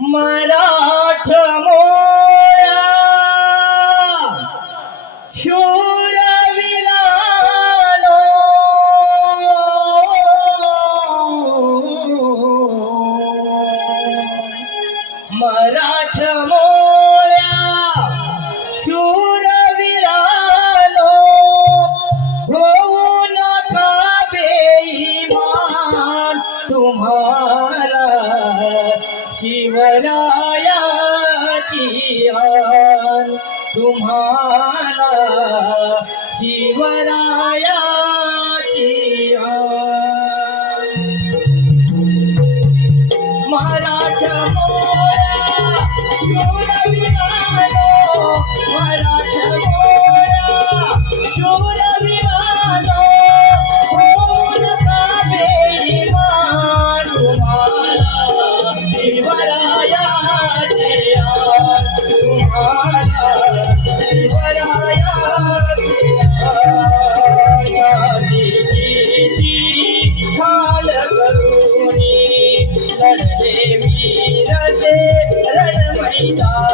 My mara शिवरायाची तुम्हाला शिवरा Hallelujah.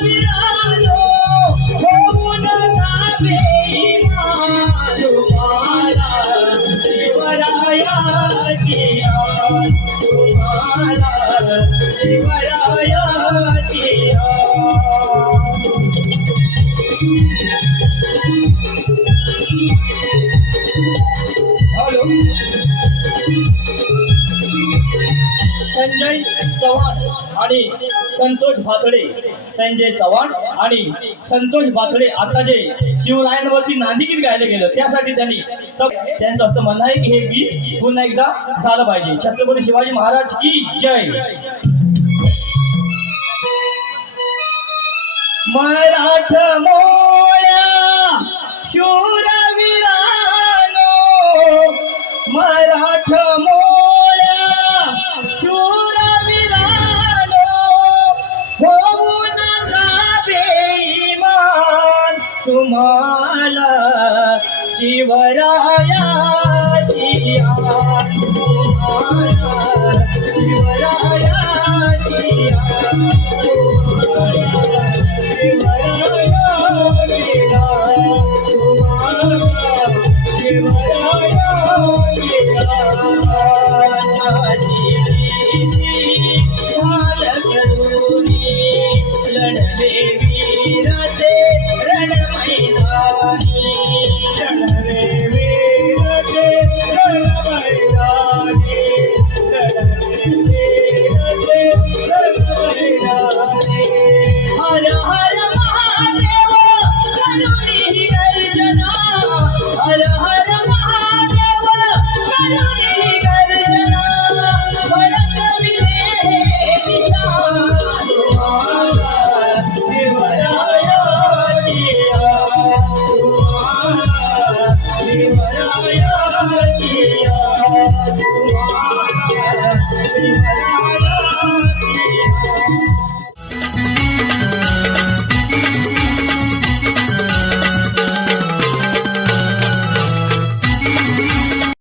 Hello. Sanjay Chavan आणि संतोष भातडे संजय चव्हाण आणि संतोष भातडे आता जे शिवरायांवरती नांदीगीत गायले गेलं त्यासाठी त्यांनी त्यांचं असं म्हणणं आहे की हे गीत पुन्हा एकदा झालं पाहिजे. छत्रपती शिवाजी महाराज की जय? मराठा માલા જીવરાયા જીયા જીવરાયા જીયા रणवीर रण Bye.